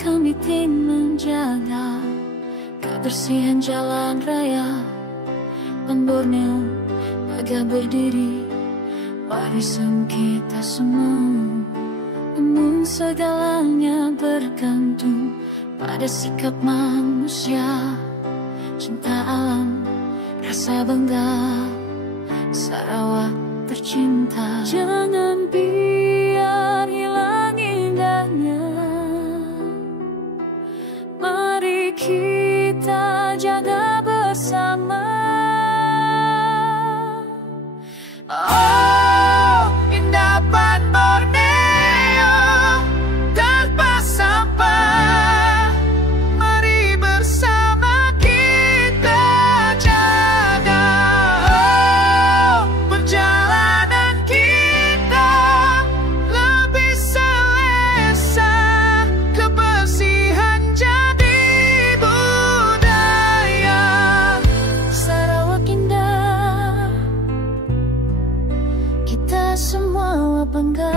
kami tim menjaga kebersihan jalan raya dan Borneo agak berdiri, warisan kita semua. Namun segalanya bergantung pada sikap manusia, cinta alam, rasa bangga, Sarawak tercinta. Jangan biar hilang indahnya, mari kita jaga bersama. Oh, indahan Borneo tanpa sampah, mari bersama kita jaga. Oh, perjalanan kita lebih selesa, kebersihan jadi budaya. Sarawak indah, kita semua bangga.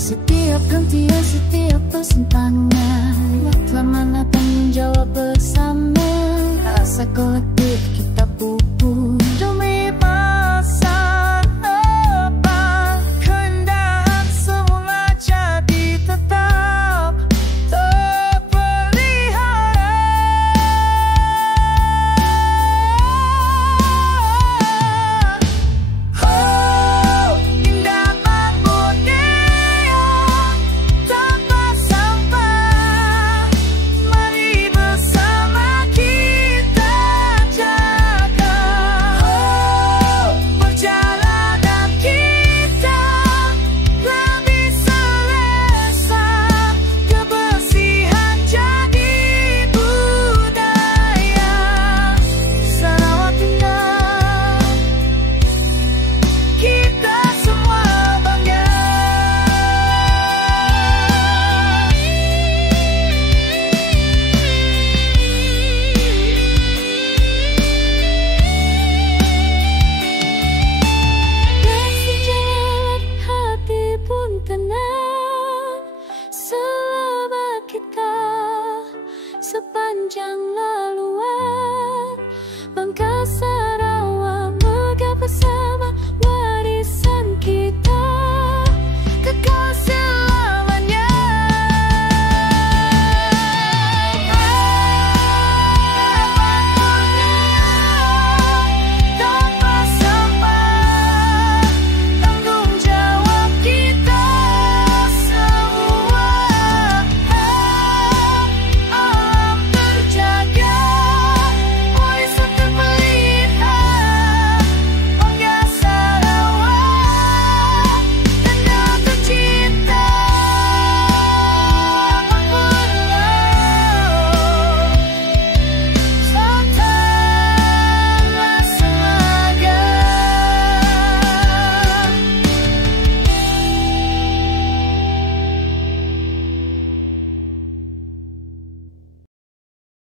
Setiap gantian, setiap persimpangan, telah mana tanggung jawab bersama. Rasa kolektif